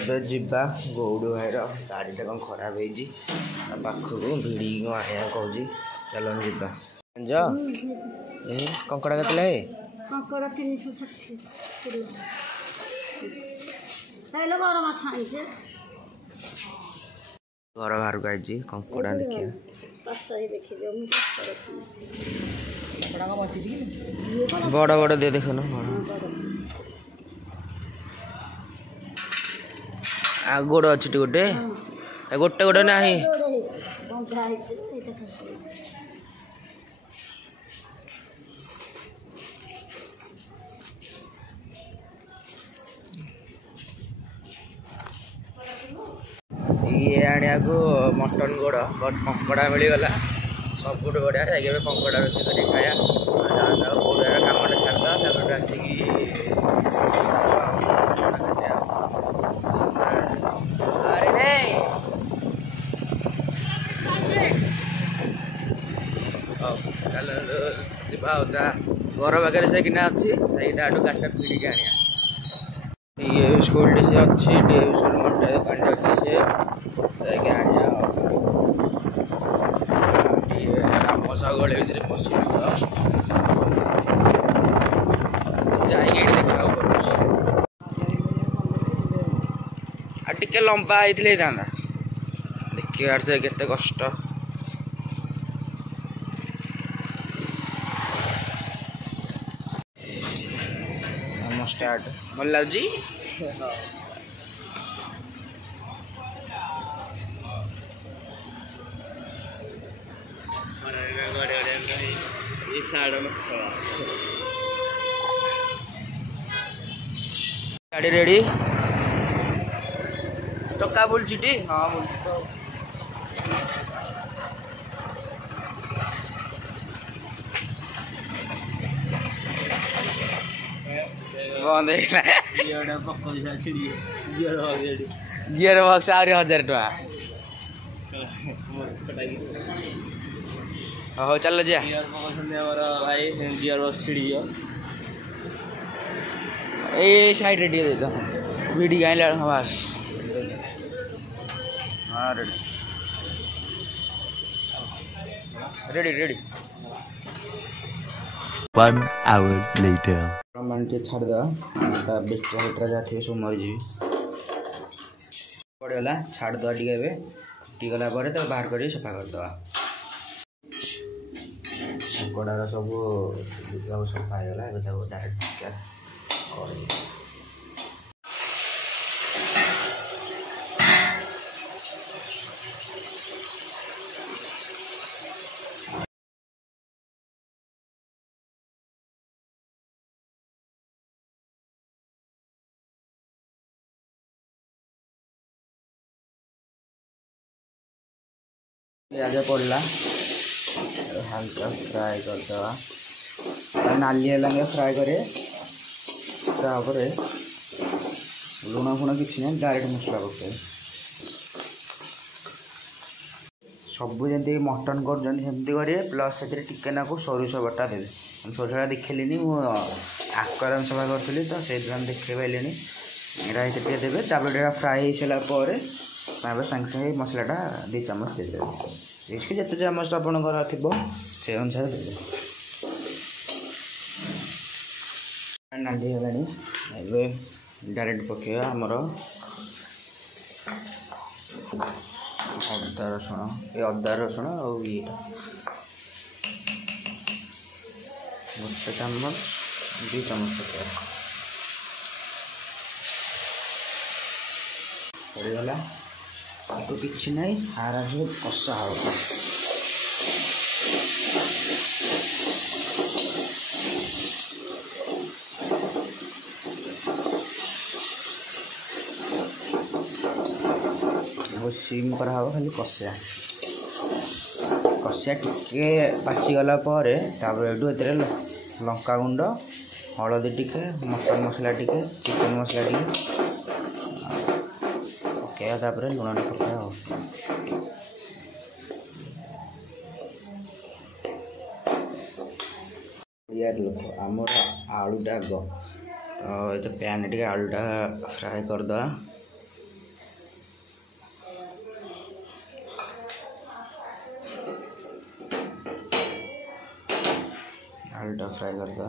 ଏବେ ଯିବା ଗୌଡ଼ ଭାଇର ଗାଡ଼ିଟା କ'ଣ ଖରାପ ହେଇଛି ତା ପାଖକୁ ଭିଡ଼ିକି କ'ଣ ଆଣିବା କହୁଛି ଚାଲ ଯିବା ଏ କଙ୍କଡ଼ା କେତେବେଳେ କଙ୍କଡ଼ା 360 ବଡ଼ ମାଛ ଆଣିଛେ ଘର ବାହାରକୁ ଆଇଛି କଙ୍କଡ଼ା ଦେଖିବା ବଡ଼ ବଡ଼ ଦିଏ ଦେଖୁନ ଆଉ ଗୋଡ଼ ଅଛି ଗୋଟେ ଗୋଟେ ଗୋଟେ ନାହିଁ ଇଏ ଆଣିବାକୁ ମଟନ ଗୋଡ଼ କଙ୍କଡ଼ା ମିଳିଗଲା ସବୁଠୁ ବଢ଼ିଆ ଯାଇକି ଏବେ କଙ୍କଡ଼ା ରୋଷେଇ କରି ଖାଇବା ଗୋଡ଼ର କାମଟା ଛାଡ଼ିଦେବା ତାପରେ ଆସିକି ଚାଲ ଯିବା ଆଉ ତା ଘର ପାଖରେ ସେ କିନା ଅଛି ସେଇଟା ଆଠୁ ଗାଡ଼ିଟା ପିଡ଼ିକି ଆଣିବା ये स्कूल से अच्छी स्कूल मटे दुकान अच्छी से जाके आनिया रामसा गले भीतर पशि जाइए देखा टे लंबा होते था देखिए केते कष्ट स्टार्ट भल लगी गाड़ी रेडी चक्का बोलची टी हाँ बोलची बंद गियर बक्स आहरी 1000 टका हो चल जा भाई गियर बक्स छिड़ी ए साइड रेडी दे दो वीडियो आइला बस हाँ ready ready ready 1 hour later टे छाड़ दे बेटा जहाँ थे सब मरीजी पड़ेगा छाड़ दे टी गला तो बाहर कर सफा करदे ककड़ार सब सफा होगा डायरेक्ट प्याज पड़ला हल्का फ्राए करदे नाली लगे फ्राए करे लुण फुण कि डायरेक्ट मसला पके सब जमी मटन करमती करे प्लस से टिके को सोरिष बटा देवे सोरिषा देखिली आक्वारियम सफा करी तो से देखे पारे यहाँ देवे फ्राए हो सारापर सागे सागे मसलाटा 2 चामच दे इसके जिते चामच आपंकर थी से अनुसार देते नाली है डायरेक्ट पकेगा आमर अदा रसुण ये अदा रसुण और ये गोटे चामच 2 चामच पड़गला तो किसी ना आराम से कषा हो सीम करा खाली कषा कषा टिके पाचिगला लंका गुंड हलदी टिके मटन मसला टिके चिकन मसला टिके पकड़ा लुण पकड़ा यार लोक आमर आलूटा आग तो पैन टे आलूटा फ्राए करदे फ्राई करदा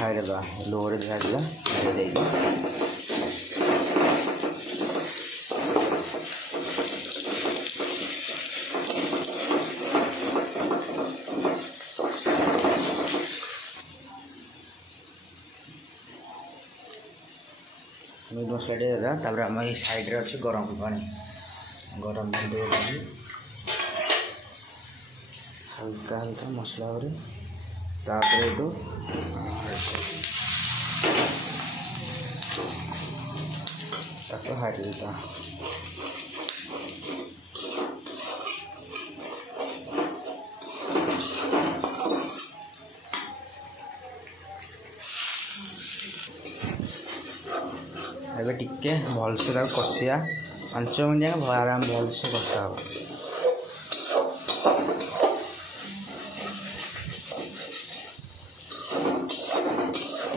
हाई रे लो रे दिखा मीट मसला देदा तापर आम ये साइड अच्छे गरम पानी हल्का हल्का मसला तापर ताको हाइट देता एबे टिके भलसे कषिया 5 मिनट जाए आराम भलसे कषा हो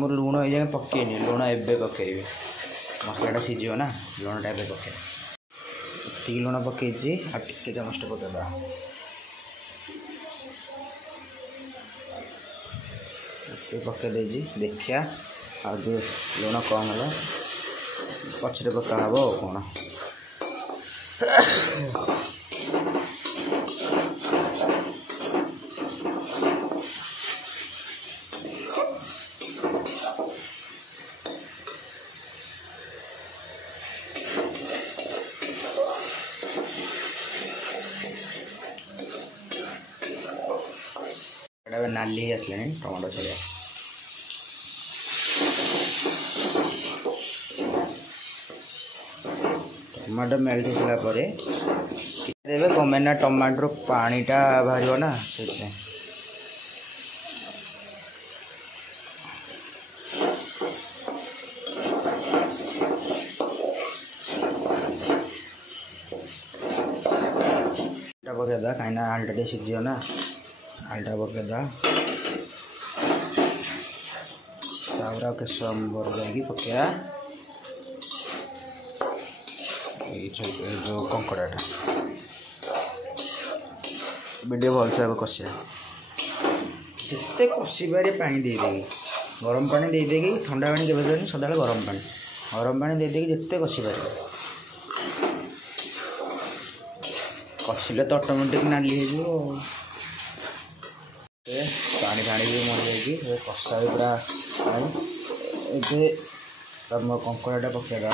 मोर लुण ये पकईनि लुण एबे पकईबी मसलाटा सीझे ना लुणटा एबे पकए टी लुण पकईची आ टिके चामच पकईदा पकई देखिया आ लुण कम है पछरे पका हम कौन नाली आसले टमाटो छड़िया टमाटो मेल्ट होगा कमे ना टमाटर पानीटा बाहर ना से पकईदा कहीं आलटा टे सीझे ना आलटा पकईदा तापर केसर जाकि पकड़ा जो कंकड़ाटा वीडियो भलसे कषिया जिते कषि पारे पानी दे गरम पानी दे ठंडा पानी के सदा गरम पानी दे जिते कषि पारे कषिले तो ऑटोमेटिक नाली हो पानी फाणी भी मर जाए कषा भी पूरा ये तुम कंकड़ाटा पकड़ा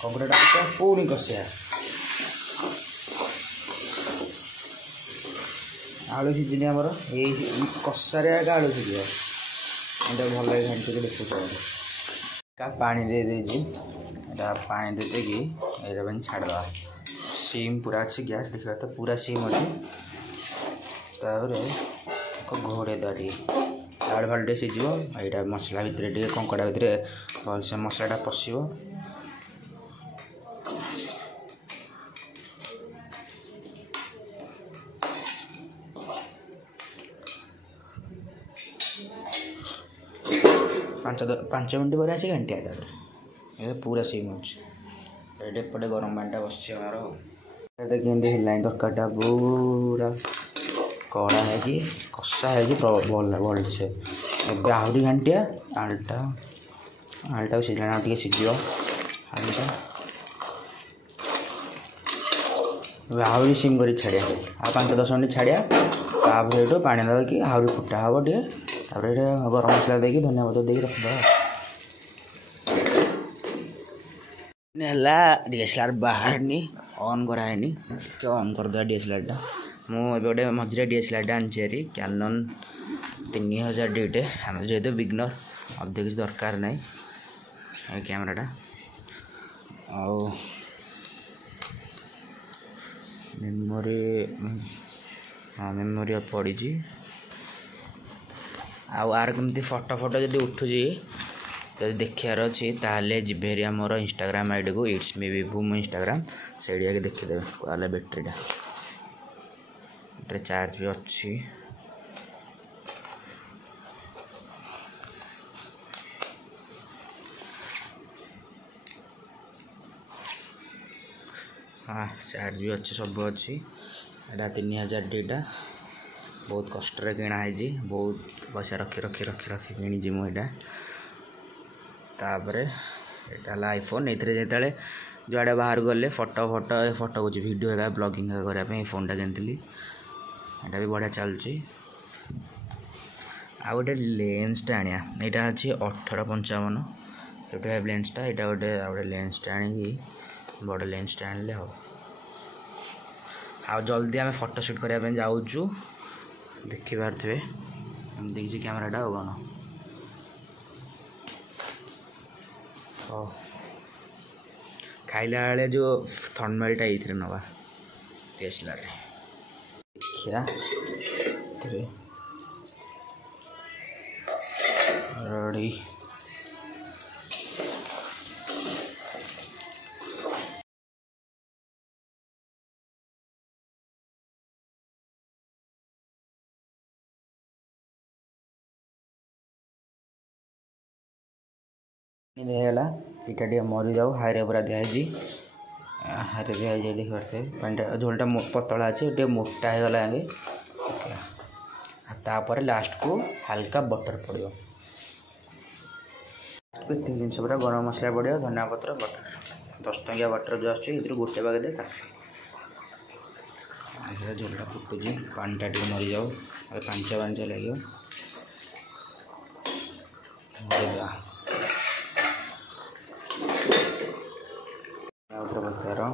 कंकड़ाटा पकड़ा पुणी कषिया आलू सीझी आमर ये कषारे आगे आलू सीझ भल लगे घाटी देखो पानी दे पानी दे देगी ये छाड़दा सीम पूरा अच्छी गैस देखा तो पूरा सीम अच्छी घोड़े दी आलू फालू टे सीझ यहाँ मसला भितर कंकड़ा भितर भलसे मसलाटा पशिव 5 मिनट पर आसी घंटिया ये पूरा सेम अच्छे एपटे गरम पानीटा बस देखिए तरकारीटा पूरा कड़ा है कि कषा है भल से आहरी घंटिया आलटा आलटा सीझा टे सीझ आलटा आहरी सिम कर छाड़िया आ 5-10 मिनट छाड़िया तापर पानी दबा कि आहरी फुटा हम टे गरम मसला देकी धनिया पत्र देकी रखद डीएसएलआर बाहर नी ऑन कराएनी क्या ऑन करदे डीएसएलआरटा मुझे गोटे मझे डीएसएलआरटा आनी कैनन 3000 डीटे आम जेहेतु बिगनर अधिक किसी दरकार ना कैमेराटा आउ मेमोरी हाँ मेमोरी पड़ी आर कमी फटो फटो जब उठू तो देखार अच्छी ताले जीवेरी आमर इंस्टाग्राम आईडी को इट्स मी विभू मो इंस्टाग्राम से देखीदे कल बैटेरीटा चार्ज भी अच्छी हाँ चार्ज भी अच्छी सब अच्छी एटा 3000 टीटा बहुत कष्ट किणा है बहुत पैसा रखी रखी रखी रखी कि मुझे तापर यहाँ आईफोन ये जो जुआड़े बाहर गले फोटो फोटो फोटो कुछ वीडियो है ब्लॉगिंग करने फोन टा किनी यहाँ भी बढ़िया चलुची आ गोटे लेंस आनिया यहाँ अच्छी 1855 55 लेंसटा यहाँ गोटे लेंसटा आनी बड़ लेंसटा आने हम आ जल्दी आम फोटोशूट करने जाऊँ देखी पारे देखिए कैमेराटा हो कौन खाइला बेले जो थर्मलटा ये नवा टेस्लार देखिया रेडी दिगला इटा टे मरी जाऊ हाईरे पूरा दिखाई हाईरे दिखाई देख पारे पानी झोलटा पतला अच्छे टे मोटा होगला आगे तापर लास्ट को हल्का बटर पड़ो तीन जिन पूरा गरम मसला पड़ो धनिया पत्र बटर 10 टंकिया बटर जो आस गोटे बाग दे काफी झोलटा फुटुची पानीटा टे मरी जाऊ पांचा पांचा लगे बटर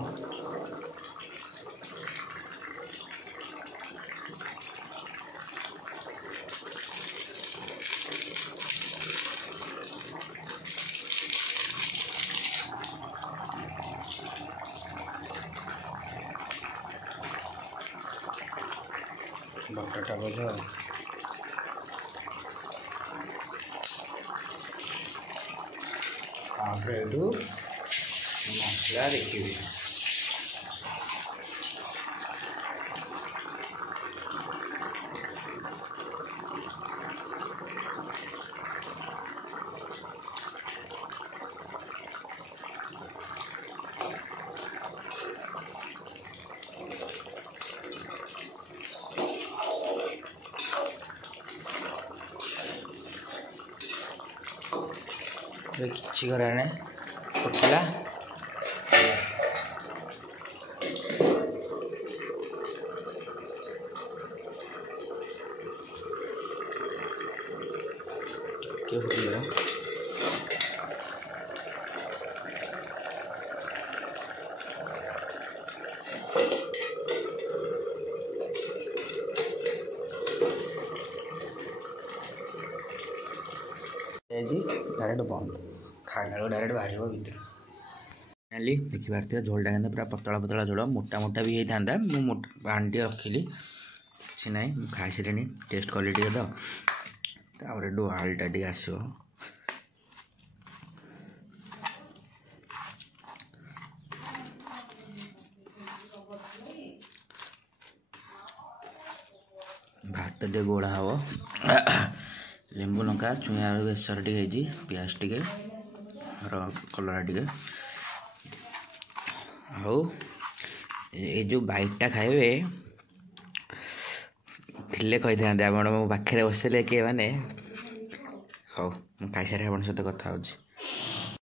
बटरटा बोझ मसला देखिए किसी कराने फुटला के फुटला डायरेक्ट बंद खाला डायरेक्ट बाहर भर फाइनाली देखी पारे झोलटा के पूरा पतला पतला झोल मोटा मोटा भी होता मुझे पानी टे रखिली कि ना खाई सारे टेस्ट कली टे तो डुआलटा टे आसो भात टे गोड़ा हम लेंबू लंका चुया बेसर टे पियाज टे कलरा टे जो बाइटा खाइबे थिले कही था आप मो पाखे बसले किए मैंने हाँ खाई सारे आप सहित कथा।